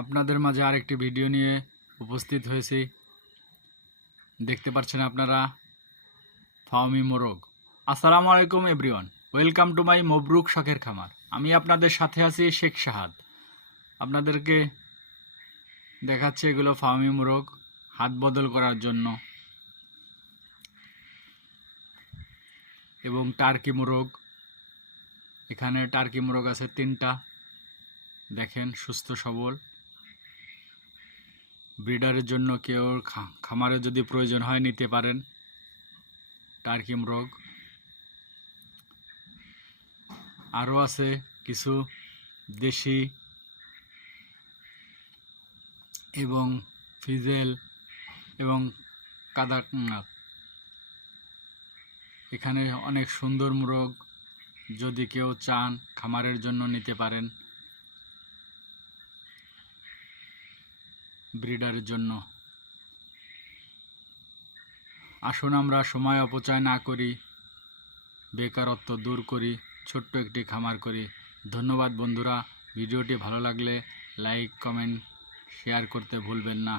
আপনাদের মাঝে আরেকটি ভিডিও নিয়ে উপস্থিত হয়েছি। দেখতে পাচ্ছেন আপনারা ফাওমি মোরগ। আসসালামু আলাইকুম এভরিওয়ান, ওয়েলকাম টু মাই মবরুক শখের খামার। আমি আপনাদের সাথে আছি শেখ শাহাদ। আপনাদেরকে দেখাচ্ছি এগুলো ফাওমি মোরগ হাত বদল করার জন্য, এবং টার্কি মোরগ। এখানে টার্কি মোরগ আছে 3টা, দেখেন সুস্থ সবল। ব্রিডারের জন্য কেউ খামারে যদি প্রয়োজন হয় নিতে পারেন টার্কি মোরগ। আরও আছে কিছু দেশি এবং ফিজেল এবং কাদাকনাথ। এখানে অনেক সুন্দর মোরগ, যদি কেউ চান খামারের জন্য নিতে পারেন ব্রিডারের জন্য। আসুন আমরা সময় অপচয় না করি, বেকারত্ব দূর করি, ছোট্ট একটি খামার করি। ধন্যবাদ বন্ধুরা। ভিডিওটি ভালো লাগলে লাইক, কমেন্ট, শেয়ার করতে ভুলবেন না।